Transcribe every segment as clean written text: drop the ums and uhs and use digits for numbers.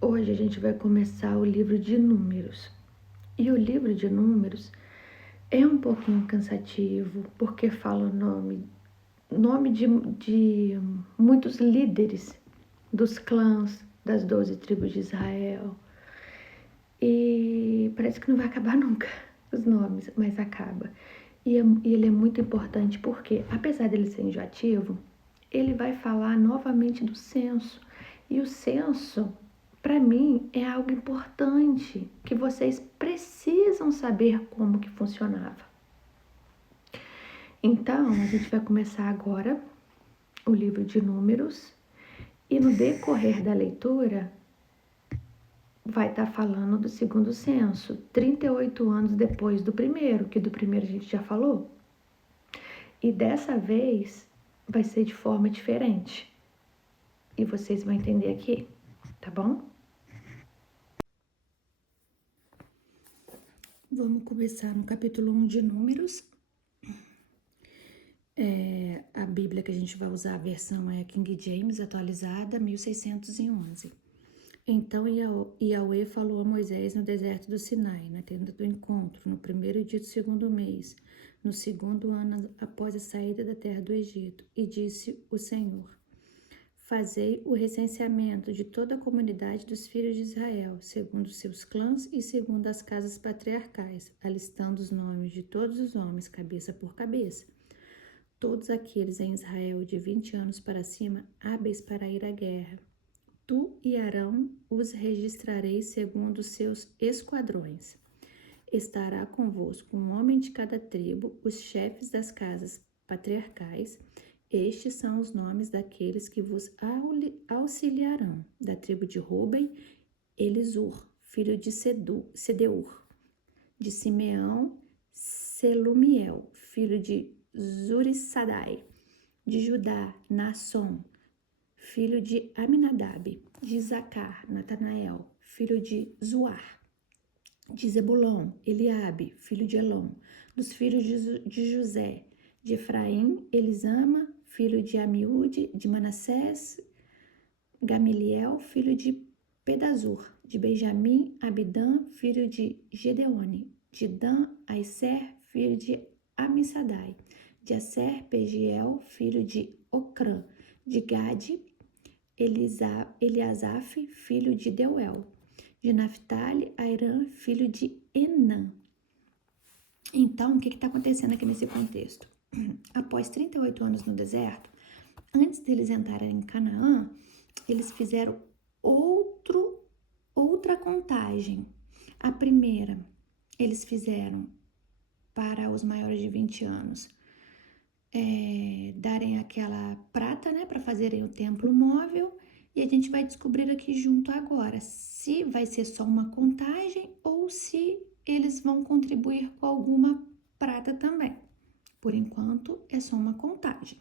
Hoje a gente vai começar o livro de Números. E o livro de Números é um pouquinho cansativo, porque fala o nome de muitos líderes dos clãs das 12 tribos de Israel. E parece que não vai acabar nunca os nomes, mas acaba. E ele é muito importante porque, apesar dele ser enjoativo, ele vai falar novamente do censo. E o censo, para mim, é algo importante que vocês precisam saber como que funcionava. Então, a gente vai começar agora o livro de Números e no decorrer da leitura vai estar falando do segundo censo, 38 anos depois do primeiro, que do primeiro a gente já falou. E dessa vez vai ser de forma diferente. E vocês vão entender aqui, tá bom? Vamos começar no capítulo 1 de Números. A Bíblia que a gente vai usar, a versão é King James, atualizada, 1611. Então Yahweh falou a Moisés no deserto do Sinai, na tenda do encontro, no primeiro dia do segundo mês, no segundo ano após a saída da terra do Egito, e disse o Senhor: Fazei o recenseamento de toda a comunidade dos filhos de Israel, segundo seus clãs e segundo as casas patriarcais, alistando os nomes de todos os homens, cabeça por cabeça. Todos aqueles em Israel de 20 anos para cima, hábeis para ir à guerra. Tu e Arão os registrareis segundo seus esquadrões. Estará convosco um homem de cada tribo, os chefes das casas patriarcais. Estes são os nomes daqueles que vos auxiliarão. Da tribo de Ruben, Elisur, filho de Sedeur. De Simeão, Selumiel, filho de Zurissadai. De Judá, Naasson, filho de Aminadab. De Isacar, Natanael, filho de Zuar. De Zebulon, Eliabe, filho de Elon. Dos filhos de José, de Efraim, Elisama, filho de Amiúde. De Manassés, Gamaliel, filho de Pedazur. De Benjamim, Abidã, filho de Gedeone. De Dan, Aiser, filho de Amissadai. De Aser, Pegiel, filho de Ocrã. De Gade, Eliasaf, filho de Deuel. De Naphtali, Airã, filho de Enã. Então, o que está acontecendo aqui nesse contexto? Após 38 anos no deserto, antes deles entrarem em Canaã, eles fizeram outra contagem. A primeira, eles fizeram para os maiores de 20 anos, darem aquela prata, né, para fazerem o templo móvel. E a gente vai descobrir aqui junto agora se vai ser só uma contagem ou se eles vão contribuir com alguma prata também. Por enquanto, é só uma contagem.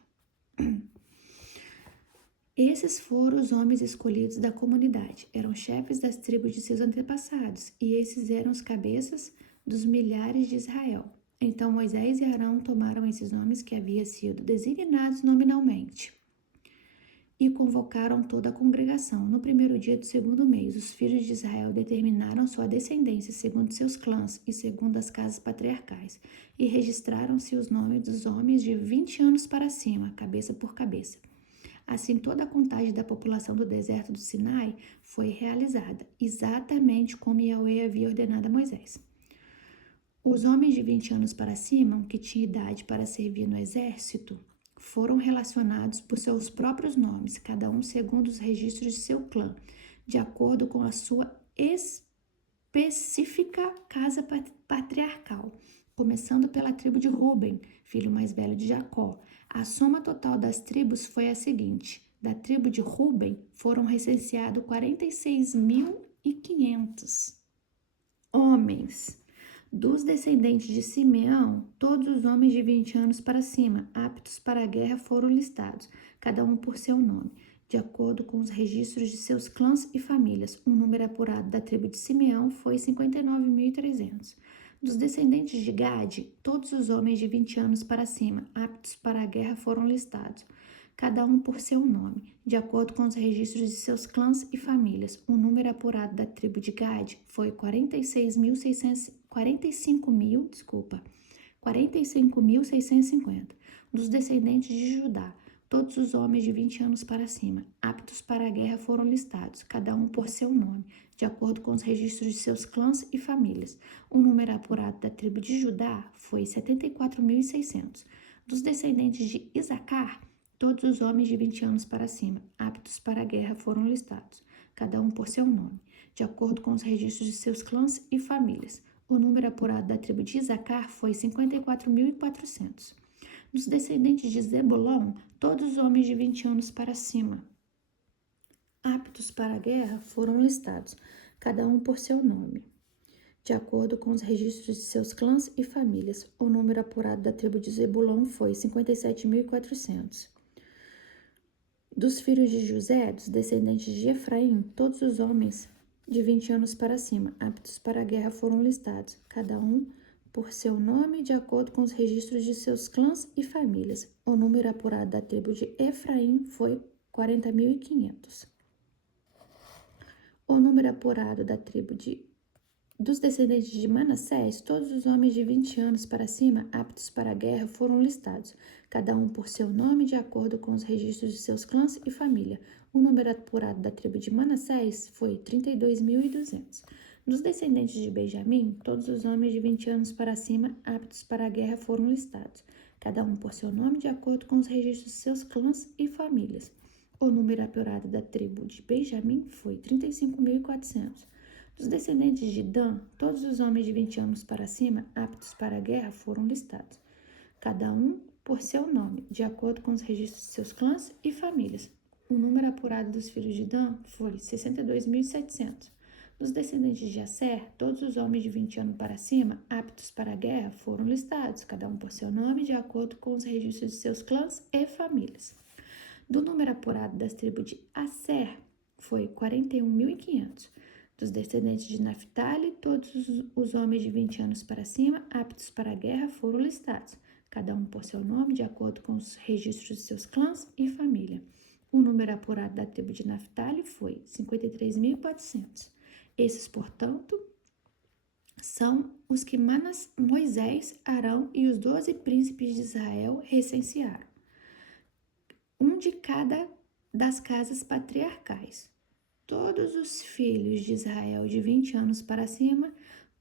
Esses foram os homens escolhidos da comunidade. Eram chefes das tribos de seus antepassados, e esses eram os cabeças dos milhares de Israel. Então Moisés e Arão tomaram esses nomes que haviam sido designados nominalmente e convocaram toda a congregação. No primeiro dia do segundo mês, os filhos de Israel determinaram sua descendência segundo seus clãs e segundo as casas patriarcais, e registraram-se os nomes dos homens de 20 anos para cima, cabeça por cabeça. Assim, toda a contagem da população do deserto do Sinai foi realizada, exatamente como Yahweh havia ordenado a Moisés. Os homens de 20 anos para cima, que tinham idade para servir no exército, foram relacionados por seus próprios nomes, cada um segundo os registros de seu clã, de acordo com a sua específica casa patriarcal, começando pela tribo de Ruben, filho mais velho de Jacó. A soma total das tribos foi a seguinte: da tribo de Ruben foram recenseados 46.500 homens. Dos descendentes de Simeão, todos os homens de 20 anos para cima, aptos para a guerra, foram listados, cada um por seu nome, de acordo com os registros de seus clãs e famílias. O número apurado da tribo de Simeão foi 59.300. Dos descendentes de Gade, todos os homens de 20 anos para cima, aptos para a guerra, foram listados, cada um por seu nome, de acordo com os registros de seus clãs e famílias. O número apurado da tribo de Gade foi 45.650. Dos descendentes de Judá, todos os homens de 20 anos para cima, aptos para a guerra, foram listados, cada um por seu nome, de acordo com os registros de seus clãs e famílias. O número apurado da tribo de Judá foi 74.600. Dos descendentes de Isacar, todos os homens de 20 anos para cima, aptos para a guerra, foram listados, cada um por seu nome, de acordo com os registros de seus clãs e famílias. O número apurado da tribo de Isacar foi 54.400. Dos descendentes de Zebulon, todos os homens de 20 anos para cima, aptos para a guerra, foram listados, cada um por seu nome, de acordo com os registros de seus clãs e famílias. O número apurado da tribo de Zebulon foi 57.400. Dos filhos de José, dos descendentes de Efraim, todos os homens de 20 anos para cima, aptos para a guerra, foram listados, cada um por seu nome, de acordo com os registros de seus clãs e famílias. O número apurado da tribo de Efraim foi 40.500. O número apurado da tribo dos descendentes de Manassés, todos os homens de 20 anos para cima, aptos para a guerra, foram listados, cada um por seu nome, de acordo com os registros de seus clãs e família. O número apurado da tribo de Manassés foi 32.200. Dos descendentes de Benjamim, todos os homens de 20 anos para cima, aptos para a guerra, foram listados, cada um por seu nome, de acordo com os registros de seus clãs e famílias. O número apurado da tribo de Benjamim foi 35.400. Dos descendentes de Dan, todos os homens de 20 anos para cima, aptos para a guerra, foram listados, cada um por seu nome, de acordo com os registros de seus clãs e famílias. O número apurado dos filhos de Dan foi 62.700. Dos descendentes de Asser, todos os homens de 20 anos para cima, aptos para a guerra, foram listados, cada um por seu nome, de acordo com os registros de seus clãs e famílias. Do número apurado das tribos de Asser, foi 41.500. Dos descendentes de Naphtali, todos os homens de 20 anos para cima, aptos para a guerra, foram listados, cada um por seu nome, de acordo com os registros de seus clãs e família. O número apurado da tribo de Naphtali foi 53.400. Esses, portanto, são os que Moisés, Arão e os 12 príncipes de Israel recensearam, um de cada das casas patriarcais. Todos os filhos de Israel de 20 anos para cima,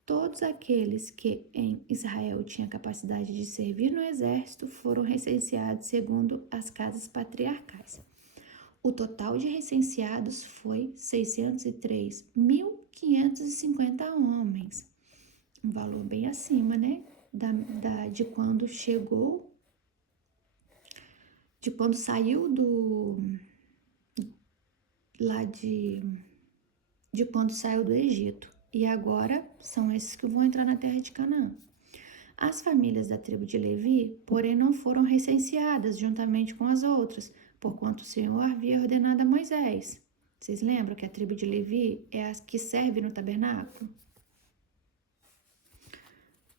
todos aqueles que em Israel tinham capacidade de servir no exército, foram recenseados segundo as casas patriarcais. O total de recenseados foi 603.550 homens, um valor bem acima, né, de quando chegou, de quando saiu de quando saiu do Egito. E agora são esses que vão entrar na terra de Canaã. As famílias da tribo de Levi, porém, não foram recenseadas juntamente com as outras, porquanto o Senhor havia ordenado a Moisés. Vocês lembram que a tribo de Levi é a que serve no tabernáculo?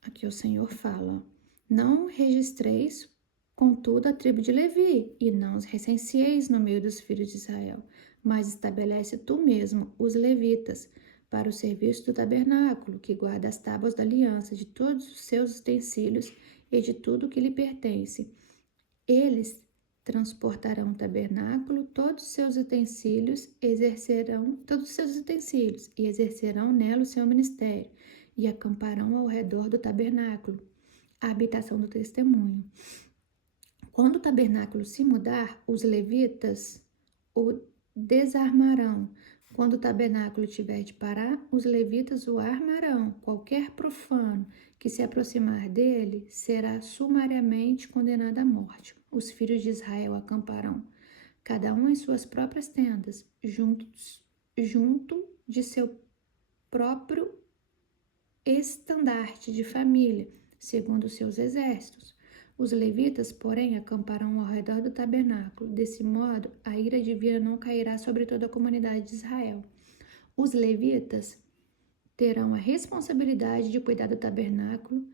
Aqui o Senhor fala: não registreis, contudo, a tribo de Levi, e não os recenseis no meio dos filhos de Israel, mas estabelece tu mesmo os levitas para o serviço do tabernáculo, que guarda as tábuas da aliança, de todos os seus utensílios e de tudo o que lhe pertence. Eles transportarão o tabernáculo, todos os seus utensílios, e exercerão nela o seu ministério, e acamparão ao redor do tabernáculo, a habitação do testemunho. Quando o tabernáculo se mudar, os levitas o desarmarão. Quando o tabernáculo tiver de parar, os levitas o armarão. Qualquer profano que se aproximar dele será sumariamente condenado à morte. Os filhos de Israel acamparão, cada um em suas próprias tendas, junto de seu próprio estandarte de família, segundo os seus exércitos. Os levitas, porém, acamparão ao redor do tabernáculo. Desse modo, a ira divina não cairá sobre toda a comunidade de Israel. Os levitas terão a responsabilidade de cuidar do tabernáculo,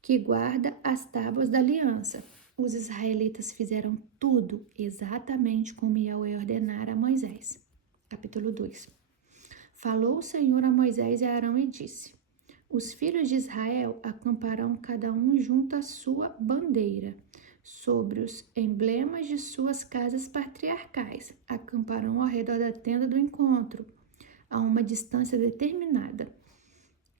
que guarda as tábuas da aliança. Os israelitas fizeram tudo exatamente como Yahweh ordenara a Moisés. Capítulo 2. Falou o Senhor a Moisés e a Arão e disse: Os filhos de Israel acamparão cada um junto à sua bandeira. Sobre os emblemas de suas casas patriarcais, acamparão ao redor da tenda do encontro, a uma distância determinada.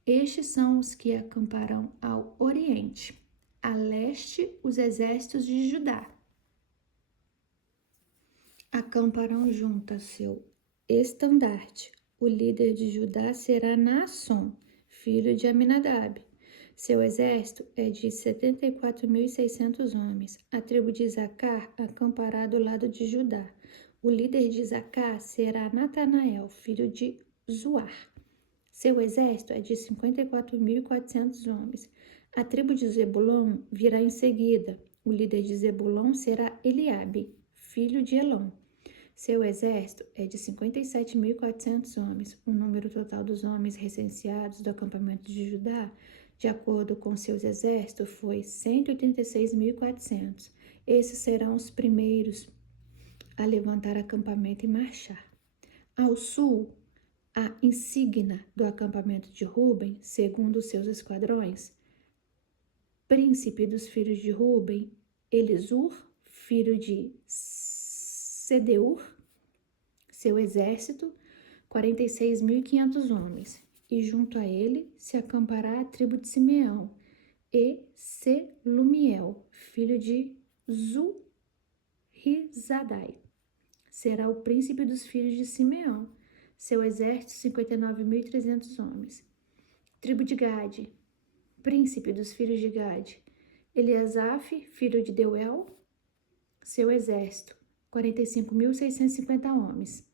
Estes são os que acamparão ao oriente, a leste, os exércitos de Judá. Acamparão junto a seu estandarte. O líder de Judá será Naasson, filho de Aminadab. Seu exército é de 74.600 homens. A tribo de Isacar acampará do lado de Judá. O líder de Isacar será Natanael, filho de Zuar. Seu exército é de 54.400 homens. A tribo de Zebulon virá em seguida. O líder de Zebulon será Eliabe, filho de Elon. Seu exército é de 57.400 homens. O número total dos homens recenseados do acampamento de Judá, de acordo com seus exércitos, foi 186.400. Esses serão os primeiros a levantar acampamento e marchar. Ao sul, a insígnia do acampamento de Ruben, segundo os seus esquadrões, príncipe dos filhos de Ruben, Elisur, filho de Sedeur, seu exército, 46.500 homens, e junto a ele se acampará a tribo de Simeão, e Selumiel, filho de Zurizadai, será o príncipe dos filhos de Simeão, seu exército, 59.300 homens. Tribo de Gade, príncipe dos filhos de Gade, Eliasaf, filho de Deuel, seu exército, 45.650 homens.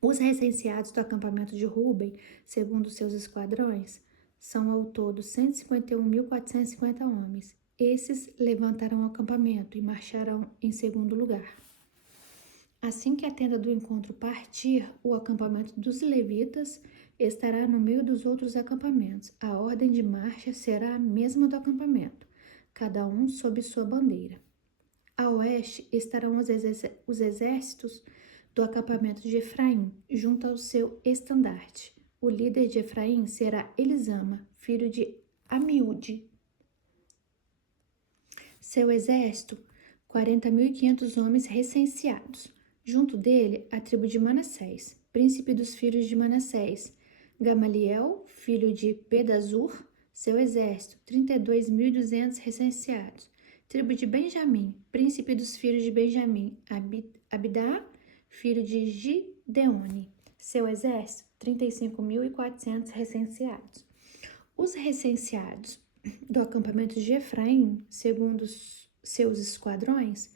Os recenseados do acampamento de Ruben, segundo seus esquadrões, são ao todo 151.450 homens. Esses levantarão o acampamento e marcharão em segundo lugar. Assim que a tenda do encontro partir, o acampamento dos levitas estará no meio dos outros acampamentos. A ordem de marcha será a mesma do acampamento, cada um sob sua bandeira. A oeste estarão os exércitos do acampamento de Efraim, junto ao seu estandarte. O líder de Efraim será Elisama, filho de Amiúde. Seu exército, 40.500 homens recenseados. Junto dele, a tribo de Manassés, príncipe dos filhos de Manassés, Gamaliel, filho de Pedazur, seu exército, 32.200 recenseados. Tribo de Benjamim, príncipe dos filhos de Benjamim, Abidá, filho de Gideone, seu exército, 35.400 recenseados. Os recenseados do acampamento de Efraim, segundo seus esquadrões,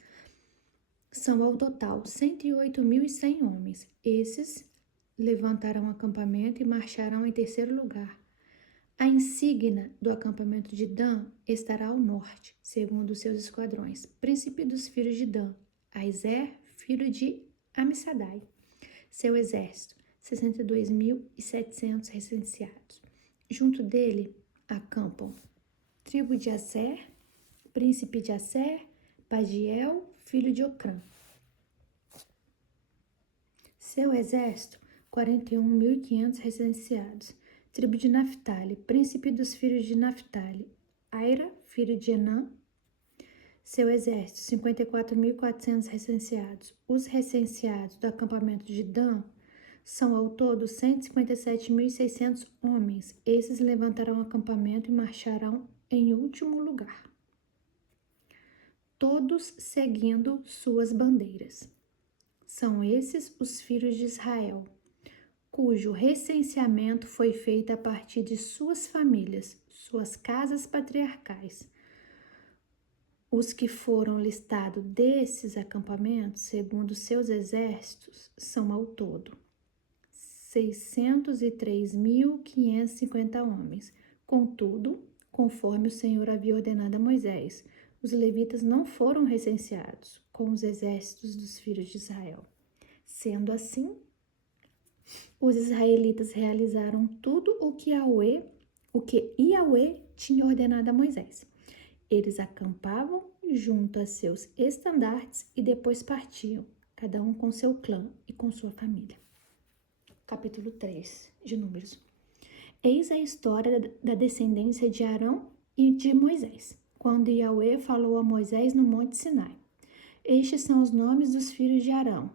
são ao total 108.100 homens. Esses levantarão acampamento e marcharão em terceiro lugar. A insígnia do acampamento de Dan estará ao norte, segundo seus esquadrões. Príncipe dos filhos de Dan, Aizer, filho de Amissadai. Seu exército, 62.700 recenseados. Junto dele acampam tribo de Asser, príncipe de Asser, Pagiel, filho de Ocrã. Seu exército, 41.500 recenseados. Tribo de Naphtali, príncipe dos filhos de Naphtali, Aira, filho de Enã. Seu exército, 54.400 recenseados. Os recenseados do acampamento de Dan são ao todo 157.600 homens. Esses levantarão acampamento e marcharão em último lugar, todos seguindo suas bandeiras. São esses os filhos de Israel, cujo recenseamento foi feito a partir de suas famílias, suas casas patriarcais. Os que foram listados desses acampamentos, segundo seus exércitos, são ao todo 603.550 homens. Contudo, conforme o Senhor havia ordenado a Moisés, os levitas não foram recenseados com os exércitos dos filhos de Israel. Sendo assim, os israelitas realizaram tudo o que Yahweh tinha ordenado a Moisés. Eles acampavam junto a seus estandartes e depois partiam, cada um com seu clã e com sua família. Capítulo 3 de Números. Eis a história da descendência de Arão e de Moisés, quando Yahweh falou a Moisés no Monte Sinai. Estes são os nomes dos filhos de Arão: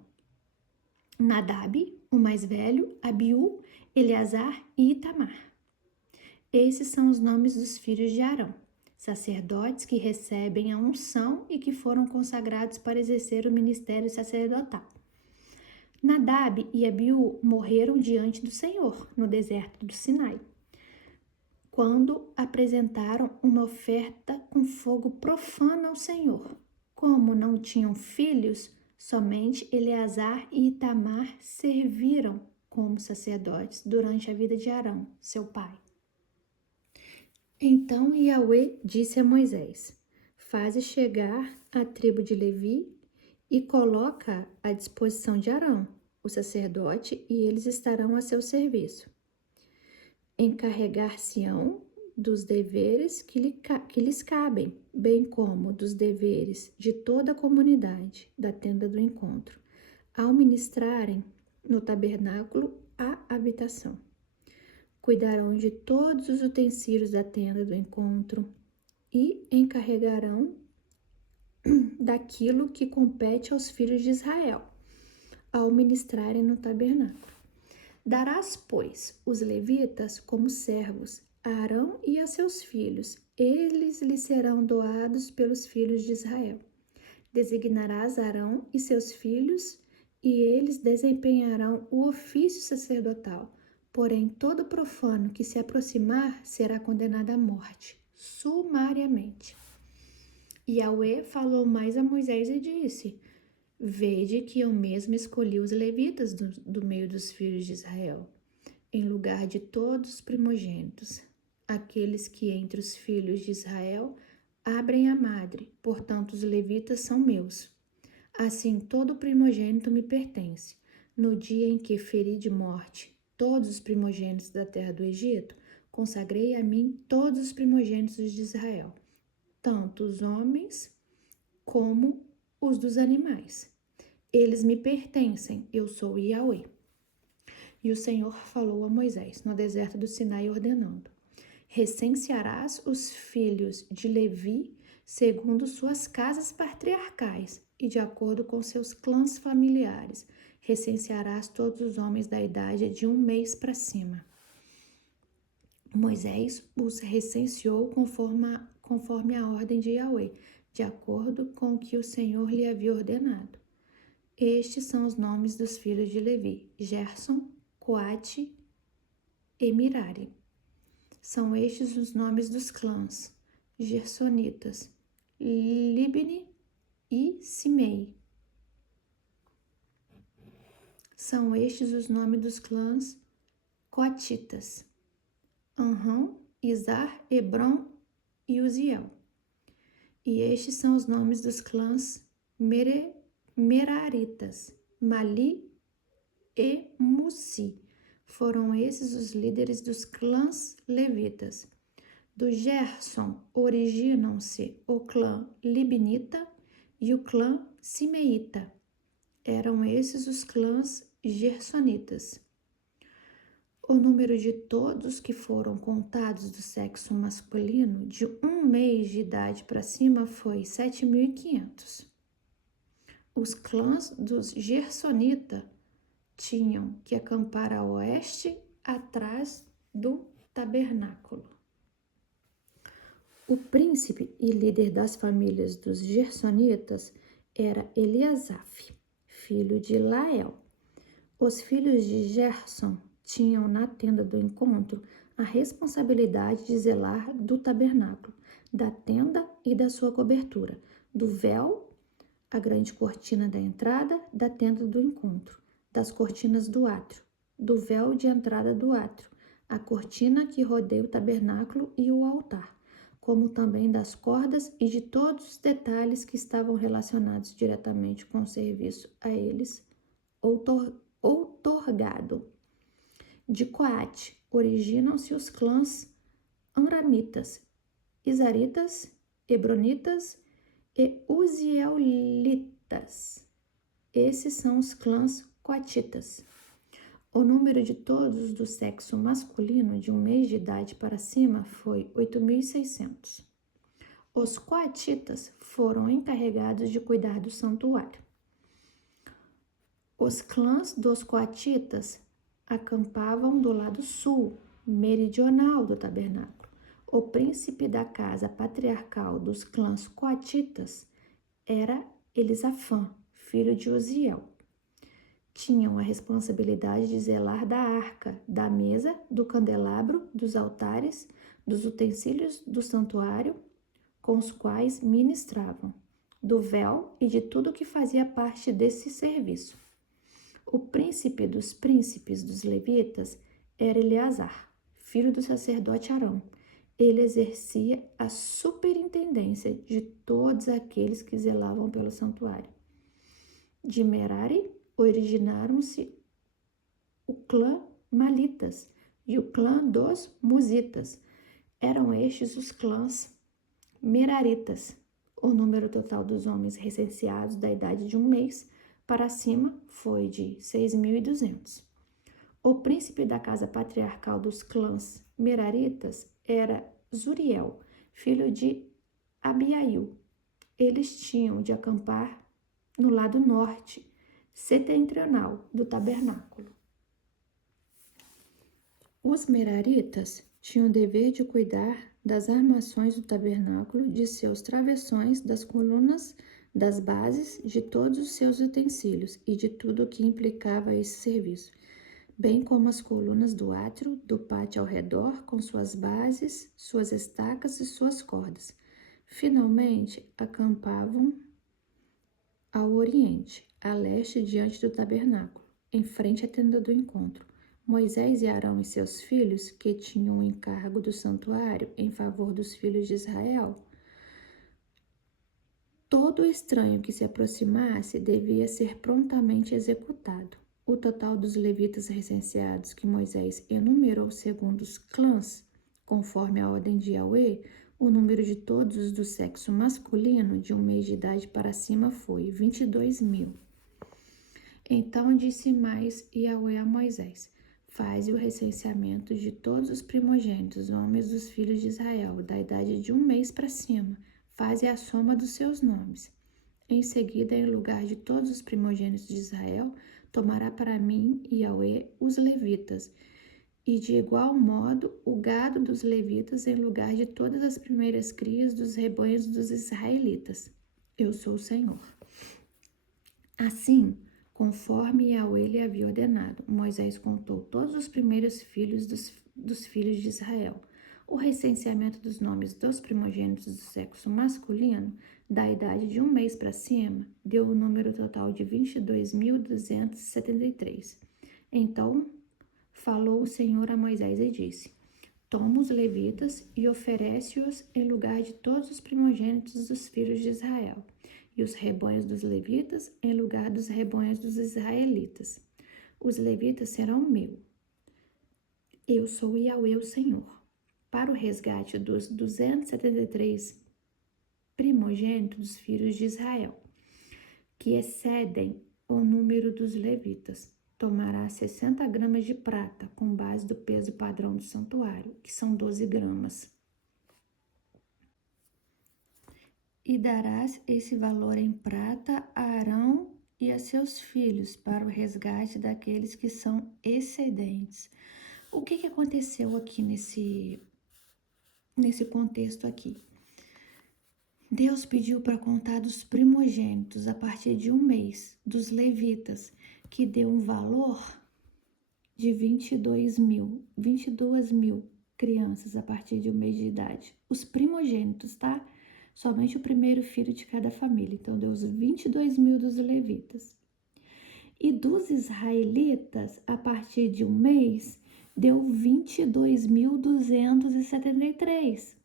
Nadab, o mais velho, Abiú, Eleazar e Itamar. Esses são os nomes dos filhos de Arão, sacerdotes que recebem a unção e que foram consagrados para exercer o ministério sacerdotal. Nadab e Abiú morreram diante do Senhor, no deserto do Sinai, quando apresentaram uma oferta com fogo profano ao Senhor. Como não tinham filhos, somente Eleazar e Itamar serviram como sacerdotes durante a vida de Arão, seu pai. Então Yahweh disse a Moisés: faze chegar a tribo de Levi e coloca à disposição de Arão, o sacerdote, e eles estarão a seu serviço. Encarregar-se-ão dos deveres que lhes cabem, bem como dos deveres de toda a comunidade da tenda do encontro, ao ministrarem no tabernáculo a habitação. Cuidarão de todos os utensílios da tenda do encontro e encarregarão daquilo que compete aos filhos de Israel, ao ministrarem no tabernáculo. Darás, pois, os levitas como servos a Arão e a seus filhos, eles lhes serão doados pelos filhos de Israel. Designarás Arão e seus filhos, e eles desempenharão o ofício sacerdotal. Porém, todo profano que se aproximar será condenado à morte, sumariamente. Yahweh falou mais a Moisés e disse: vede que eu mesmo escolhi os levitas do meio dos filhos de Israel, em lugar de todos os primogênitos, aqueles que entre os filhos de Israel abrem a madre, portanto os levitas são meus. Assim todo primogênito me pertence. No dia em que feri de morte todos os primogênitos da terra do Egito, consagrei a mim todos os primogênitos de Israel, tanto os homens como os dos animais. Eles me pertencem, eu sou Yahweh. E o Senhor falou a Moisés no deserto do Sinai, ordenando: recensearás os filhos de Levi segundo suas casas patriarcais e de acordo com seus clãs familiares. Recensearás todos os homens da idade de 1 mês para cima. Moisés os recenseou conforme a ordem de Yahweh, de acordo com o que o Senhor lhe havia ordenado. Estes são os nomes dos filhos de Levi: Gerson, Coate e Mirari. São estes os nomes dos clãs: Gersonitas, Libni e Simei. São estes os nomes dos clãs coatitas: Anrão, Izar, Hebron e Uziel. E estes são os nomes dos clãs Meraritas: Mali e Mussi. Foram esses os líderes dos clãs levitas. Do Gerson originam-se o clã Libnita e o clã Simeita. Eram esses os clãs gersonitas. O número de todos que foram contados do sexo masculino de 1 mês de idade para cima foi 7.500. Os clãs dos gersonitas tinham que acampar a oeste, atrás do tabernáculo. O príncipe e líder das famílias dos gersonitas era Eliasaf, filho de Lael. Os filhos de Gerson tinham na tenda do encontro a responsabilidade de zelar do tabernáculo, da tenda e da sua cobertura, do véu, a grande cortina da entrada da tenda do encontro, das cortinas do átrio, do véu de entrada do átrio, a cortina que rodeia o tabernáculo e o altar, como também das cordas e de todos os detalhes que estavam relacionados diretamente com o serviço a eles outorgado. De Coate originam-se os clãs Amramitas, Izaritas, Hebronitas e uzielitas. Esses são os clãs coatitas. O número de todos do sexo masculino de um mês de idade para cima foi 8.600. Os coatitas foram encarregados de cuidar do santuário. Os clãs dos coatitas acampavam do lado sul, meridional do tabernáculo. O príncipe da casa patriarcal dos clãs coatitas era Elisafã, filho de Uziel. Tinham a responsabilidade de zelar da arca, da mesa, do candelabro, dos altares, dos utensílios do santuário com os quais ministravam, do véu e de tudo que fazia parte desse serviço. O príncipe dos levitas era Eleazar, filho do sacerdote Arão. Ele exercia a superintendência de todos aqueles que zelavam pelo santuário. De Merari originaram-se o clã Malitas e o clã dos Musitas. Eram estes os clãs Meraritas. O número total dos homens recenseados da idade de um mês para cima foi de 6.200. O príncipe da casa patriarcal dos clãs Meraritas era Zuriel, filho de Abiail. Eles tinham de acampar no lado norte, setentrional do tabernáculo. Os Meraritas tinham o dever de cuidar das armações do tabernáculo, de seus travessões, das colunas, das bases, de todos os seus utensílios e de tudo o que implicava esse serviço, bem como as colunas do átrio, do pátio ao redor, com suas bases, suas estacas e suas cordas. Finalmente, acampavam ao oriente, a leste, diante do tabernáculo, em frente à tenda do encontro. Moisés e Arão e seus filhos, que tinham o encargo do santuário em favor dos filhos de Israel, todo estranho que se aproximasse devia ser prontamente executado. O total dos levitas recenseados que Moisés enumerou segundo os clãs, conforme a ordem de Yahweh, o número de todos os do sexo masculino de um mês de idade para cima foi 22.000. Então disse mais Yahweh a Moisés: Faze o recenseamento de todos os primogênitos, homens dos filhos de Israel, da idade de um mês para cima. Faze a soma dos seus nomes. Em seguida, em lugar de todos os primogênitos de Israel, tomará para mim, Yahweh, os levitas, e de igual modo o gado dos levitas em lugar de todas as primeiras crias dos rebanhos dos israelitas. Eu sou o Senhor. Assim, conforme Yahweh lhe havia ordenado, Moisés contou todos os primeiros filhos dos filhos de Israel. O recenseamento dos nomes dos primogênitos do sexo masculino, da idade de um mês para cima, deu o número total de 22.273. Então falou o Senhor a Moisés e disse: Toma os levitas e oferece-os em lugar de todos os primogênitos dos filhos de Israel, e os rebanhos dos levitas em lugar dos rebanhos dos israelitas. Os levitas serão meu. Eu sou Yahweh, o Senhor. Para o resgate dos 273 primogênitos dos filhos de Israel, que excedem o número dos levitas, tomará 60 gramas de prata, com base do peso padrão do santuário, que são 12 gramas. E darás esse valor em prata a Arão e a seus filhos, para o resgate daqueles que são excedentes. O que aconteceu aqui nesse contexto aqui? Deus pediu para contar dos primogênitos a partir de um mês, dos levitas, que deu um valor de 22 mil crianças a partir de um mês de idade. Os primogênitos, tá? Somente o primeiro filho de cada família. Então, deu os 22.000 dos levitas. E dos israelitas, a partir de um mês, deu 22.273.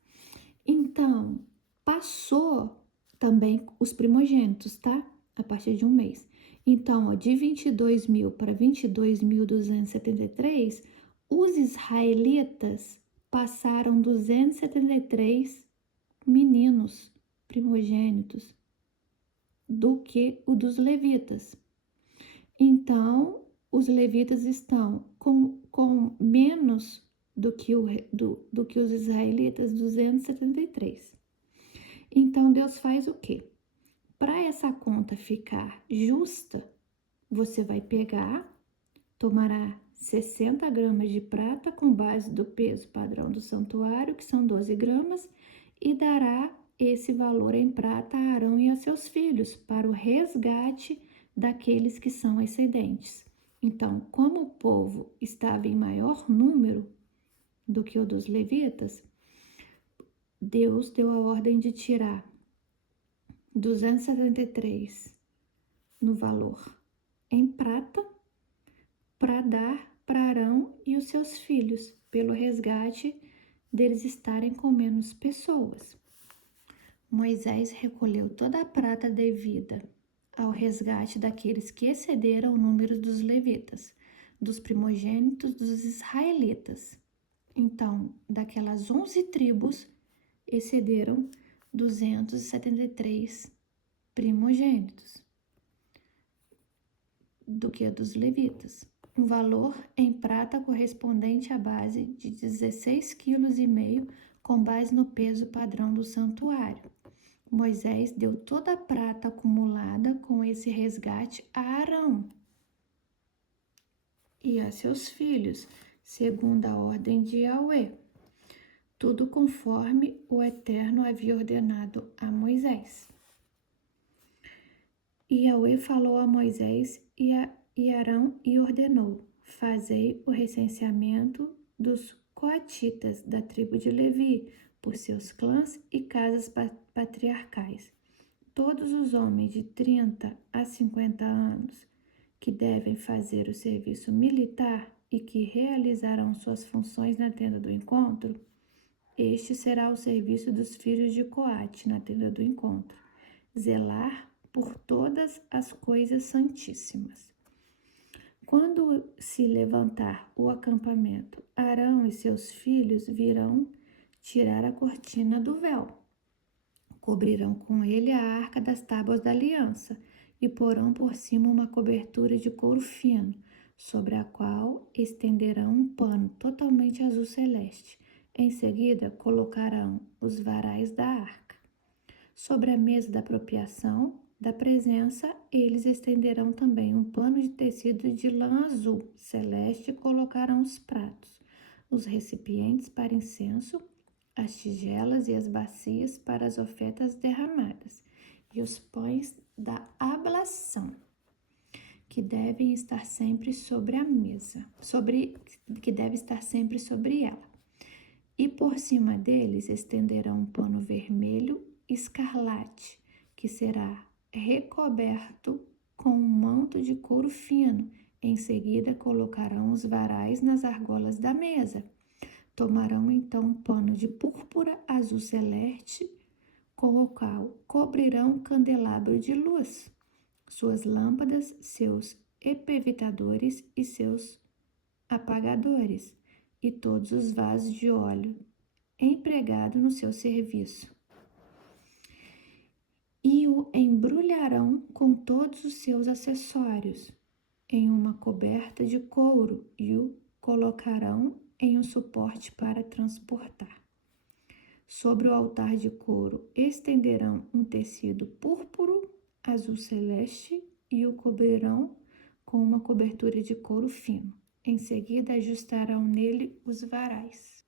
Então, passou também os primogênitos, tá? A partir de um mês. Então, de 22.000 para 22.273, os israelitas passaram 273 meninos primogênitos do que o dos levitas. Então, os levitas estão com menos do que os israelitas, 273. Então, Deus faz o quê? Para essa conta ficar justa, você vai pegar, tomará 60 gramas de prata com base do peso padrão do santuário, que são 12 gramas, e dará esse valor em prata a Arão e a seus filhos para o resgate daqueles que são excedentes. Então, como o povo estava em maior número do que o dos levitas, Deus deu a ordem de tirar 273 no valor em prata para dar para Arão e os seus filhos, pelo resgate deles estarem com menos pessoas. Moisés recolheu toda a prata devida ao resgate daqueles que excederam o número dos levitas, dos primogênitos dos israelitas. Então, daquelas 11 tribos, excederam 273 primogênitos do que a dos levitas. Um valor em prata correspondente à base de 16,5 kg, com base no peso padrão do santuário. Moisés deu toda a prata acumulada com esse resgate a Arão e a seus filhos, segundo a ordem de Yahweh, tudo conforme o Eterno havia ordenado a Moisés. E Yahweh falou a Moisés e Arão e ordenou: fazei o recenseamento dos coatitas da tribo de Levi, por seus clãs e casas patriarcais. Todos os homens de 30 a 50 anos que devem fazer o serviço militar e que realizarão suas funções na tenda do encontro, este será o serviço dos filhos de Coate na tenda do encontro: zelar por todas as coisas santíssimas. Quando se levantar o acampamento, Arão e seus filhos virão tirar a cortina do véu. Cobrirão com ele a arca das tábuas da aliança e porão por cima uma cobertura de couro fino, sobre a qual estenderão um pano totalmente azul celeste. Em seguida, colocarão os varais da arca. Sobre a mesa da apropriação da presença, eles estenderão também um pano de tecido de lã azul celeste e colocarão os pratos, os recipientes para incenso, as tigelas e as bacias para as ofertas derramadas, e os pães da ablação, que devem estar sempre sobre a mesa, que deve estar sempre sobre ela. E por cima deles estenderão um pano vermelho escarlate, que será recoberto com um manto de couro fino. Em seguida, colocarão os varais nas argolas da mesa. Tomarão então um pano de púrpura azul celeste, com o qual cobrirão um candelabro de luz, suas lâmpadas, seus epevitadores e seus apagadores, e todos os vasos de óleo empregado no seu serviço. E o embrulharão com todos os seus acessórios em uma coberta de couro e o colocarão em um suporte para transportar. Sobre o altar de couro estenderão um tecido púrpuro azul celeste e o cobrirão com uma cobertura de couro fino. Em seguida, ajustarão nele os varais.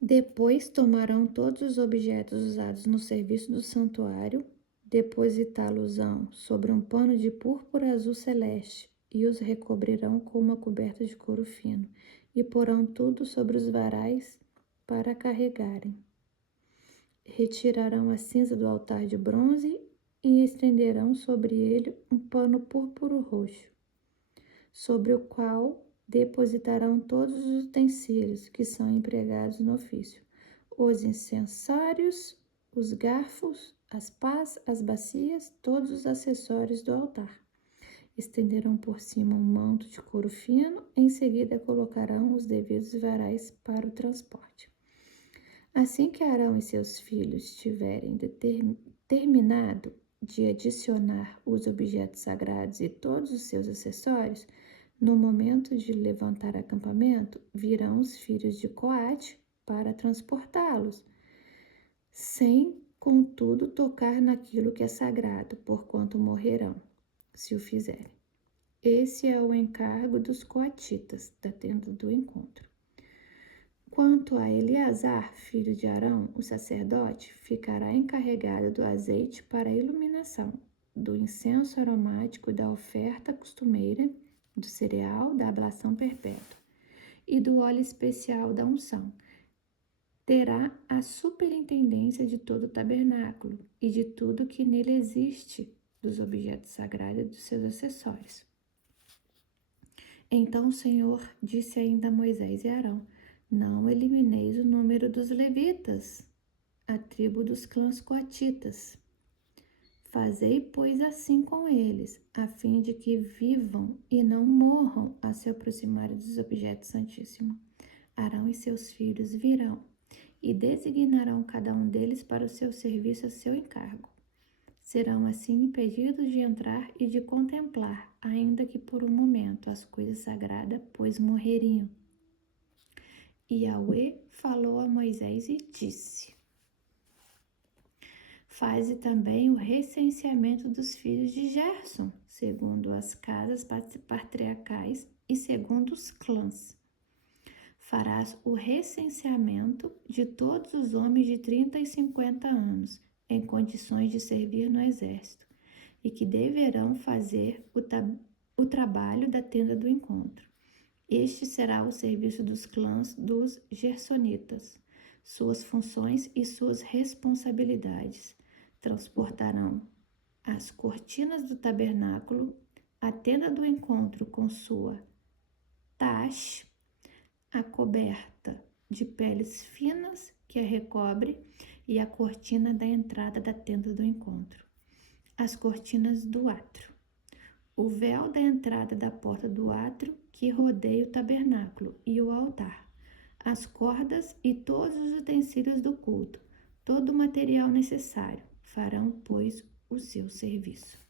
Depois tomarão todos os objetos usados no serviço do santuário, depositá-los-ão sobre um pano de púrpura azul celeste e os recobrirão com uma coberta de couro fino, e porão tudo sobre os varais para carregarem. Retirarão a cinza do altar de bronze e estenderão sobre ele um pano púrpuro roxo, sobre o qual depositarão todos os utensílios que são empregados no ofício: os incensários, os garfos, as pás, as bacias, todos os acessórios do altar. Estenderão por cima um manto de couro fino, em seguida colocarão os devidos varais para o transporte. Assim que Arão e seus filhos tiverem terminado de adicionar os objetos sagrados e todos os seus acessórios, no momento de levantar acampamento, virão os filhos de Coate para transportá-los, sem, contudo, tocar naquilo que é sagrado, porquanto morrerão, se o fizerem. Esse é o encargo dos coatitas, da tenda do encontro. Quanto a Eleazar, filho de Arão, o sacerdote, ficará encarregado do azeite para a iluminação, do incenso aromático da oferta costumeira, do cereal da ablação perpétua e do óleo especial da unção. Terá a superintendência de todo o tabernáculo e de tudo que nele existe, dos objetos sagrados e dos seus acessórios. Então o Senhor disse ainda a Moisés e Arão: não elimineis o número dos levitas, a tribo dos clãs coatitas. Fazei, pois, assim com eles, a fim de que vivam e não morram a se aproximarem dos objetos santíssimos. Arão e seus filhos virão e designarão cada um deles para o seu serviço a seu encargo. Serão assim impedidos de entrar e de contemplar, ainda que por um momento, as coisas sagradas, pois morreriam. E Yahweh falou a Moisés e disse: faze também o recenseamento dos filhos de Gerson, segundo as casas patriarcais e segundo os clãs. Farás o recenseamento de todos os homens de 30 e 50 anos, em condições de servir no exército, e que deverão fazer o trabalho da tenda do encontro. Este será o serviço dos clãs dos gersonitas, suas funções e suas responsabilidades. Transportarão as cortinas do tabernáculo, a tenda do encontro com sua tache, a coberta de peles finas que a recobre e a cortina da entrada da tenda do encontro, as cortinas do átrio, o véu da entrada da porta do átrio que rodeia o tabernáculo e o altar, as cordas e todos os utensílios do culto, todo o material necessário, farão, pois, o seu serviço.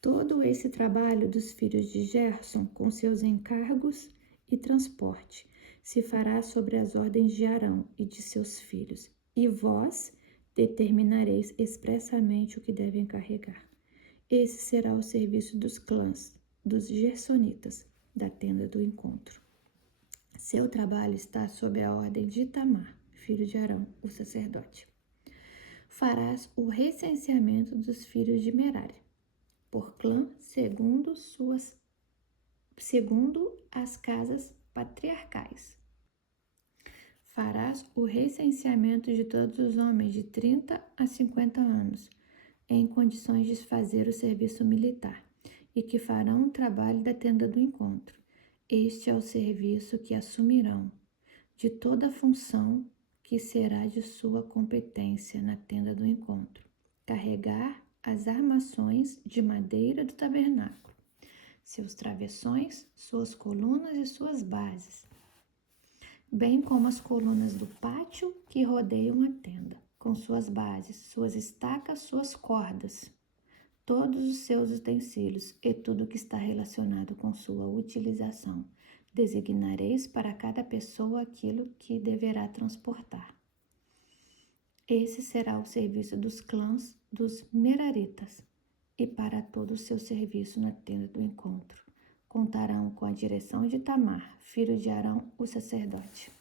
Todo esse trabalho dos filhos de Gerson, com seus encargos e transporte, se fará sobre as ordens de Arão e de seus filhos, e vós determinareis expressamente o que devem carregar. Esse será o serviço dos clãs, dos gersonitas, da tenda do encontro. Seu trabalho está sob a ordem de Itamar, filho de Arão, o sacerdote. Farás o recenseamento dos filhos de Merari, por clã, segundo as casas patriarcais. Farás o recenseamento de todos os homens de 30 a 50 anos, em condições de fazer o serviço militar, e que farão o trabalho da tenda do encontro. Este é o serviço que assumirão, de toda a função que será de sua competência na tenda do encontro: carregar as armações de madeira do tabernáculo, seus travessões, suas colunas e suas bases, bem como as colunas do pátio que rodeiam a tenda, com suas bases, suas estacas, suas cordas, todos os seus utensílios e tudo que está relacionado com sua utilização. Designareis para cada pessoa aquilo que deverá transportar. Esse será o serviço dos clãs dos Meraritas, e para todo o seu serviço na tenda do encontro contarão com a direção de Itamar, filho de Arão, o sacerdote.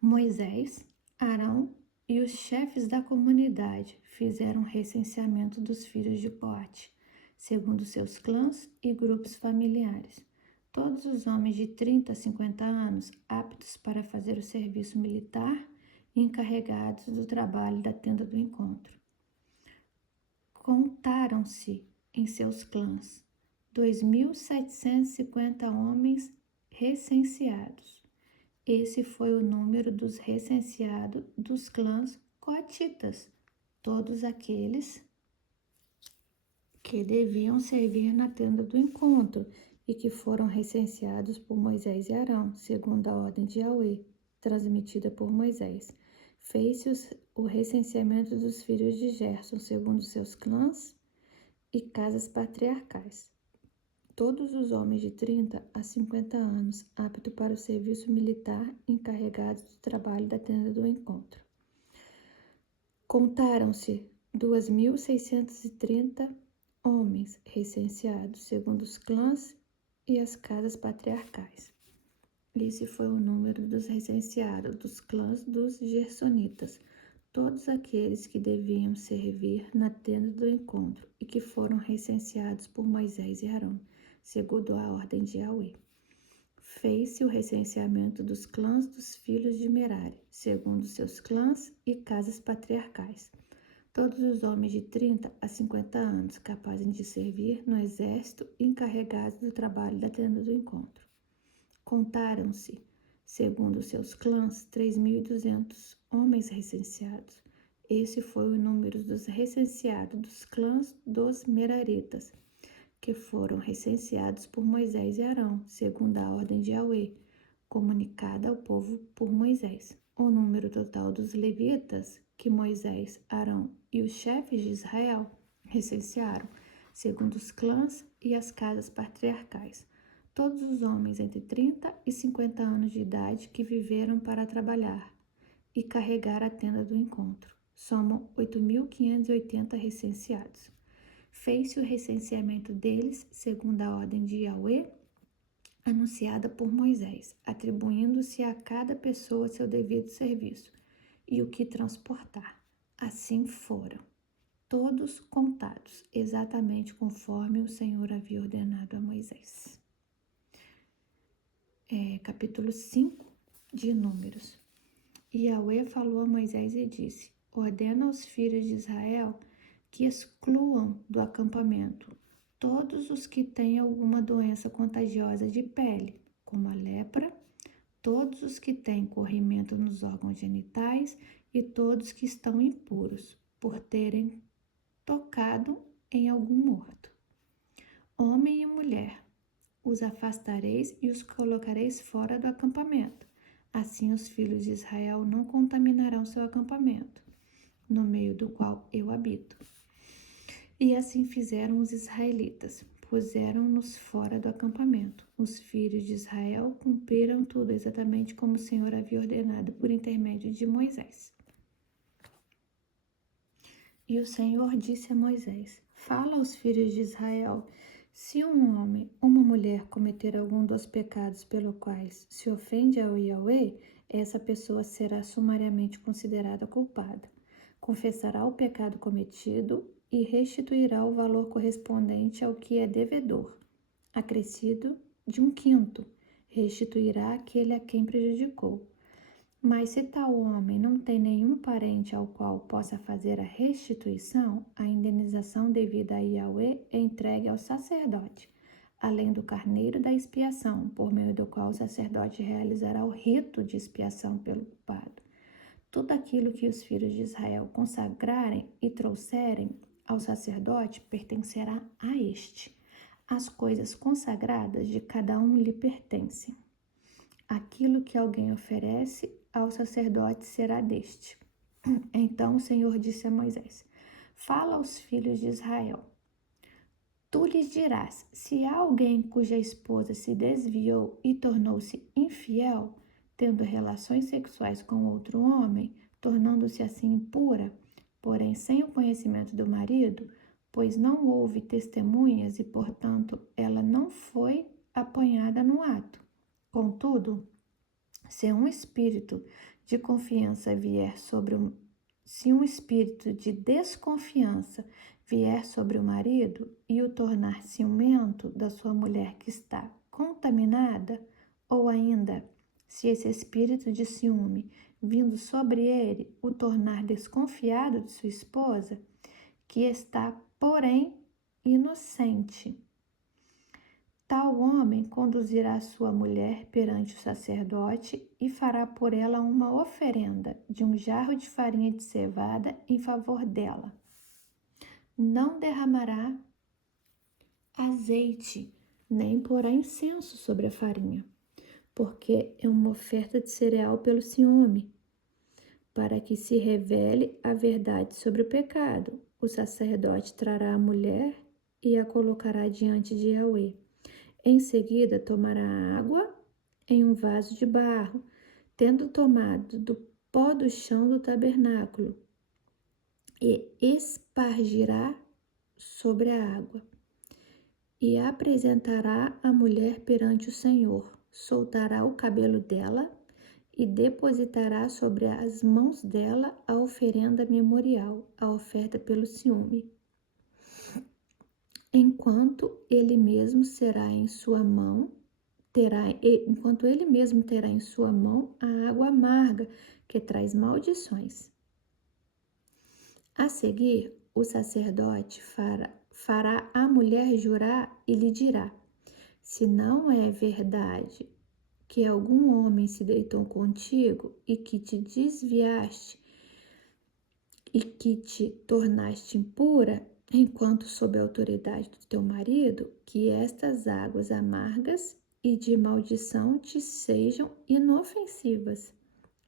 Moisés, Arão e os chefes da comunidade fizeram recenseamento dos filhos de Coate, segundo seus clãs e grupos familiares. Todos os homens de 30 a 50 anos aptos para fazer o serviço militar, encarregados do trabalho da tenda do encontro. Contaram-se em seus clãs 2.750 homens recenseados. Esse foi o número dos recenseados dos clãs coatitas, todos aqueles que deviam servir na tenda do encontro e que foram recenseados por Moisés e Arão, segundo a ordem de Yahweh, transmitida por Moisés. Fez-se o recenseamento dos filhos de Gerson, segundo seus clãs e casas patriarcais. Todos os homens de 30 a 50 anos, aptos para o serviço militar, encarregados do trabalho da tenda do encontro. Contaram-se 2.630 homens recenseados, segundo os clãs e as casas patriarcais. Esse foi o número dos recenseados dos clãs dos gersonitas, todos aqueles que deviam servir na tenda do encontro e que foram recenseados por Moisés e Arão, segundo a ordem de Yahweh. Fez-se o recenseamento dos clãs dos filhos de Merari, segundo seus clãs e casas patriarcais. Todos os homens de 30 a 50 anos capazes de servir no exército encarregados do trabalho da tenda do encontro. Contaram-se, segundo seus clãs, 3.200 homens recenseados. Esse foi o número dos recenseados dos clãs dos Meraritas, que foram recenseados por Moisés e Arão, segundo a ordem de Yahweh, comunicada ao povo por Moisés. O número total dos levitas que Moisés, Arão e os chefes de Israel recensearam, segundo os clãs e as casas patriarcais. Todos os homens entre 30 e 50 anos de idade que viveram para trabalhar e carregar a tenda do encontro. Somam 8.580 recenseados. Fez-se o recenseamento deles, segundo a ordem de Yahweh, anunciada por Moisés, atribuindo-se a cada pessoa seu devido serviço e o que transportar. Assim foram todos contados, exatamente conforme o Senhor havia ordenado a Moisés. Capítulo 5 de Números. Yahweh falou a Moisés e disse: ordena aos filhos de Israel que excluam do acampamento todos os que têm alguma doença contagiosa de pele, como a lepra, todos os que têm corrimento nos órgãos genitais e todos que estão impuros, por terem tocado em algum morto. Homem e mulher, os afastareis e os colocareis fora do acampamento. Assim os filhos de Israel não contaminarão seu acampamento, no meio do qual eu habito. E assim fizeram os israelitas, puseram-nos fora do acampamento. Os filhos de Israel cumpriram tudo exatamente como o Senhor havia ordenado por intermédio de Moisés. E o Senhor disse a Moisés: fala aos filhos de Israel: se um homem ou uma mulher cometer algum dos pecados pelos quais se ofende ao Yahweh, essa pessoa será sumariamente considerada culpada. Confessará o pecado cometido e restituirá o valor correspondente ao que é devedor, acrescido de 1/5. Restituirá aquele a quem prejudicou. Mas se tal homem não tem nenhum parente ao qual possa fazer a restituição, a indenização devida a Yahweh é entregue ao sacerdote, além do carneiro da expiação, por meio do qual o sacerdote realizará o rito de expiação pelo culpado. Tudo aquilo que os filhos de Israel consagrarem e trouxerem ao sacerdote pertencerá a este. As coisas consagradas de cada um lhe pertencem. Aquilo que alguém oferece ao sacerdote será deste. Então o Senhor disse a Moisés: fala aos filhos de Israel. Tu lhes dirás: se há alguém cuja esposa se desviou e tornou-se infiel, tendo relações sexuais com outro homem, tornando-se assim impura, porém sem o conhecimento do marido, pois não houve testemunhas e, portanto, ela não foi apanhada no ato. Contudo, se um espírito de confiança vier sobre se um espírito de desconfiança vier sobre o marido e o tornar ciumento da sua mulher que está contaminada, ou ainda, se esse espírito de ciúme vindo sobre ele o tornar desconfiado de sua esposa, que está, porém, inocente, tal homem conduzirá sua mulher perante o sacerdote e fará por ela uma oferenda de 1 jarro de farinha de cevada em favor dela. Não derramará azeite, nem porá incenso sobre a farinha, porque é uma oferta de cereal pelo ciúme. para que se revele a verdade sobre o pecado. O sacerdote trará a mulher e a colocará diante de Yahweh. Em seguida, tomará água em um vaso de barro, tendo tomado do pó do chão do tabernáculo, e espargirá sobre a água. E apresentará a mulher perante o Senhor. Soltará o cabelo dela e depositará sobre as mãos dela a oferenda memorial, a oferta pelo ciúme. Enquanto ele mesmo terá em sua mão a água amarga que traz maldições. A seguir, o sacerdote fará a mulher jurar e lhe dirá: se não é verdade que algum homem se deitou contigo e que te desviaste e que te tornaste impura, enquanto sob a autoridade do teu marido, que estas águas amargas e de maldição te sejam inofensivas.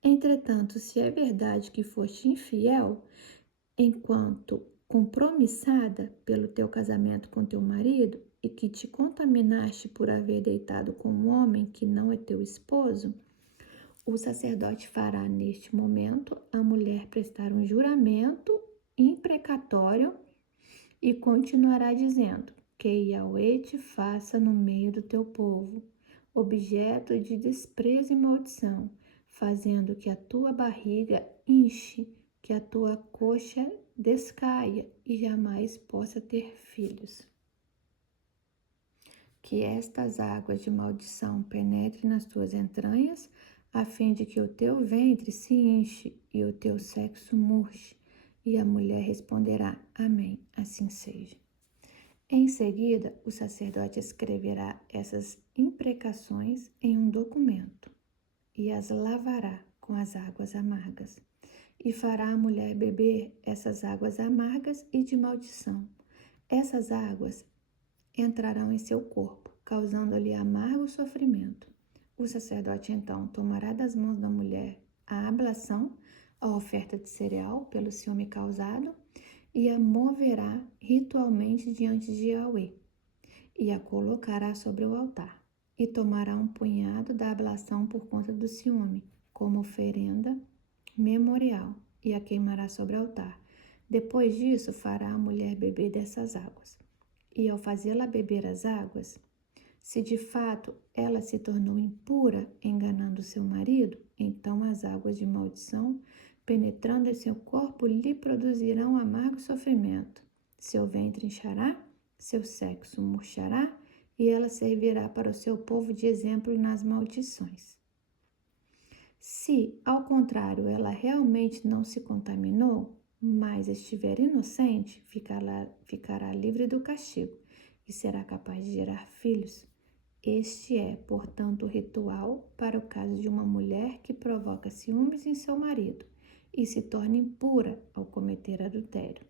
Entretanto, se é verdade que foste infiel, enquanto compromissada pelo teu casamento com teu marido, e que te contaminaste por haver deitado com um homem que não é teu esposo, o sacerdote fará neste momento a mulher prestar um juramento imprecatório e continuará dizendo: que Yahweh te faça no meio do teu povo objeto de desprezo e maldição, fazendo que a tua barriga inche, que a tua coxa descaia e jamais possa ter filhos. Que estas águas de maldição penetrem nas tuas entranhas, a fim de que o teu ventre se enche e o teu sexo murche. E a mulher responderá: Amém, assim seja. Em seguida, o sacerdote escreverá essas imprecações em um documento e as lavará com as águas amargas, e fará a mulher beber essas águas amargas e de maldição. Essas águas entrarão em seu corpo, causando-lhe amargo sofrimento. O sacerdote então tomará das mãos da mulher a ablação, a oferta de cereal pelo ciúme causado, e a moverá ritualmente diante de Yahweh, e a colocará sobre o altar, e tomará um punhado da ablação por conta do ciúme, como oferenda memorial, e a queimará sobre o altar. Depois disso, fará a mulher beber dessas águas. E ao fazê-la beber as águas, se de fato ela se tornou impura, enganando seu marido, então as águas de maldição, penetrando em seu corpo, lhe produzirão amargo sofrimento. Seu ventre inchará, seu sexo murchará, e ela servirá para o seu povo de exemplo nas maldições. Se, ao contrário, ela realmente não se contaminou, mas estiver inocente, ficará livre do castigo e será capaz de gerar filhos. Este é, portanto, o ritual para o caso de uma mulher que provoca ciúmes em seu marido e se torna impura ao cometer adultério.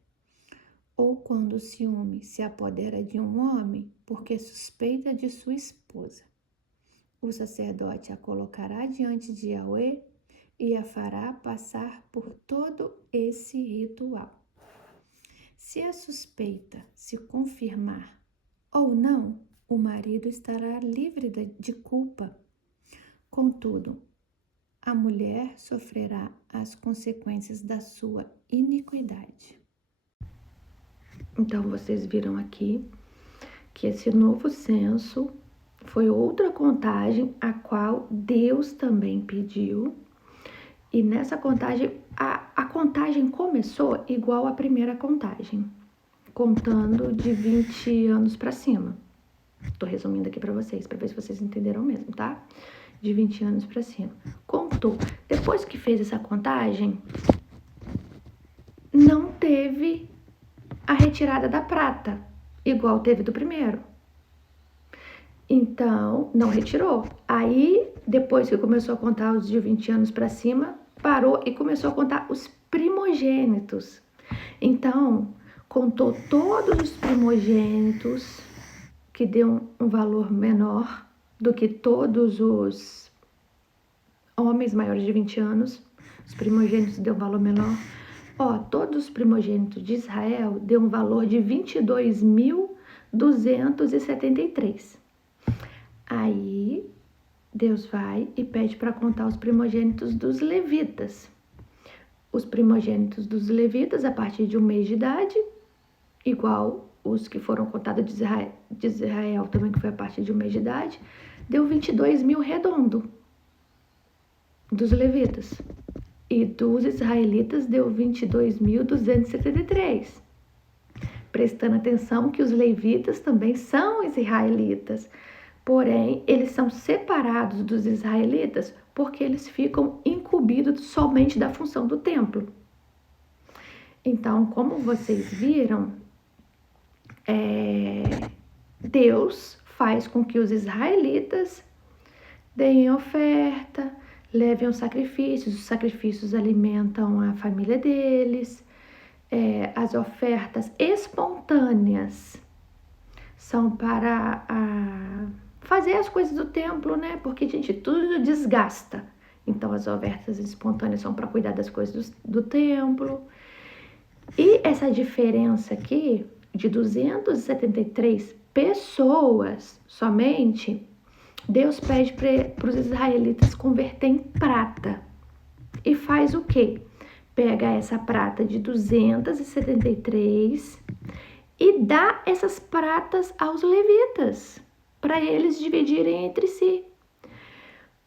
Ou quando o ciúme se apodera de um homem porque suspeita de sua esposa. O sacerdote a colocará diante de Yahweh e a fará passar por todo esse ritual. Se a suspeita se confirmar ou não, o marido estará livre de culpa. Contudo, a mulher sofrerá as consequências da sua iniquidade. Então, vocês viram aqui que esse novo censo foi outra contagem a qual Deus também pediu. E nessa contagem, a contagem começou igual à primeira contagem, contando de 20 anos para cima. Tô resumindo aqui para vocês, para ver se vocês entenderam mesmo, tá? De 20 anos para cima. Contou. Depois que fez essa contagem, não teve a retirada da prata, igual teve do primeiro. Então, não retirou. Aí, depois que começou a contar os de 20 anos para cima, parou e começou a contar os primogênitos. Então, contou todos os primogênitos, que deu um valor menor do que todos os homens maiores de 20 anos, Os primogênitos deu um valor menor. Todos os primogênitos de Israel deu um valor de 22.273. Aí, Deus vai e pede para contar os primogênitos dos levitas. Os primogênitos dos levitas, a partir de 1 mês de idade, igual os que foram contados de Israel também, que foi a partir de 1 mês de idade, deu 22 mil redondo dos levitas. E dos israelitas deu 22.273. Prestando atenção que os levitas também são israelitas. Porém, eles são separados dos israelitas porque eles ficam incumbidos somente da função do templo. Então, como vocês viram, Deus faz com que os israelitas deem oferta, levem os sacrifícios alimentam a família deles, as ofertas espontâneas são para fazer as coisas do templo, né? Porque, gente, tudo desgasta. Então, as ofertas espontâneas são para cuidar das coisas do templo. E essa diferença aqui, de 273 pessoas somente, Deus pede para os israelitas converter em prata. E faz o quê? Pega essa prata de 273 e dá essas pratas aos levitas, para eles dividirem entre si.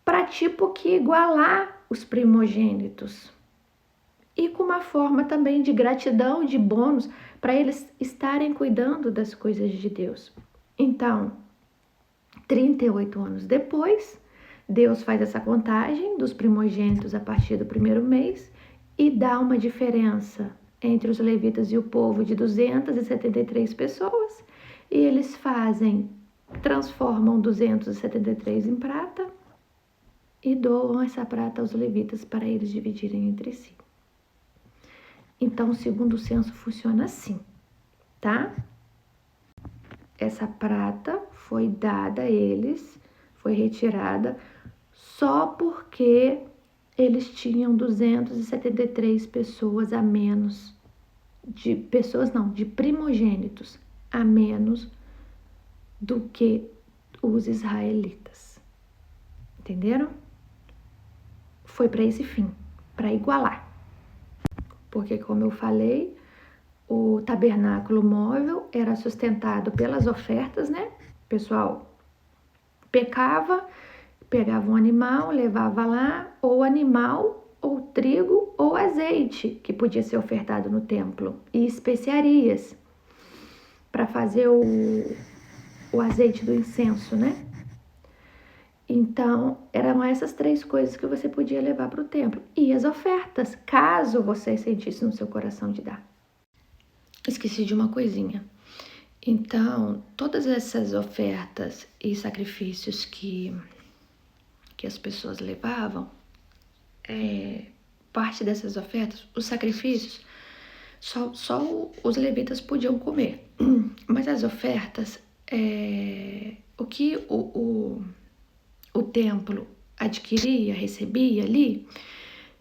Para tipo que igualar os primogênitos. E com uma forma também de gratidão, de bônus, para eles estarem cuidando das coisas de Deus. Então, 38 anos depois, Deus faz essa contagem dos primogênitos a partir do primeiro mês e dá uma diferença entre os levitas e o povo de 273 pessoas. E eles transformam 273 em prata e doam essa prata aos levitas para eles dividirem entre si. Então, o segundo censo funciona assim, tá? Essa prata foi dada a eles, foi retirada só porque eles tinham 273 pessoas a menos, de primogênitos a menos do que os israelitas. Entenderam? Foi para esse fim, para igualar. Porque, como eu falei, o tabernáculo móvel era sustentado pelas ofertas, né? O pessoal pecava, pegava um animal, levava lá, ou animal, ou trigo, ou azeite, que podia ser ofertado no templo, e especiarias, para fazer o azeite do incenso, né? Então, eram essas 3 coisas que você podia levar para o templo. E as ofertas, caso você sentisse no seu coração de dar. Esqueci de uma coisinha. Então, todas essas ofertas e sacrifícios que as pessoas levavam, parte dessas ofertas, os sacrifícios, só os levitas podiam comer. Mas as ofertas, o que o templo adquiria, recebia ali,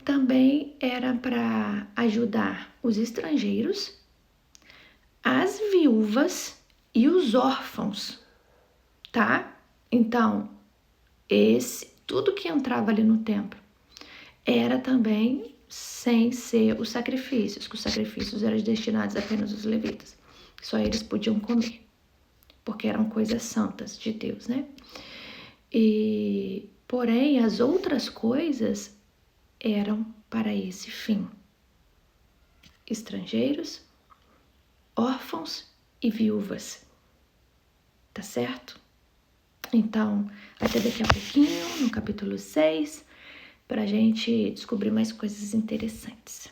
também era para ajudar os estrangeiros, as viúvas e os órfãos, tá? Então, tudo que entrava ali no templo era também sem ser os sacrifícios, que os sacrifícios eram destinados apenas aos levitas. Só eles podiam comer, porque eram coisas santas de Deus, né? Porém, as outras coisas eram para esse fim. Estrangeiros, órfãos e viúvas. Tá certo? Então, até daqui a pouquinho, no capítulo 6, para a gente descobrir mais coisas interessantes.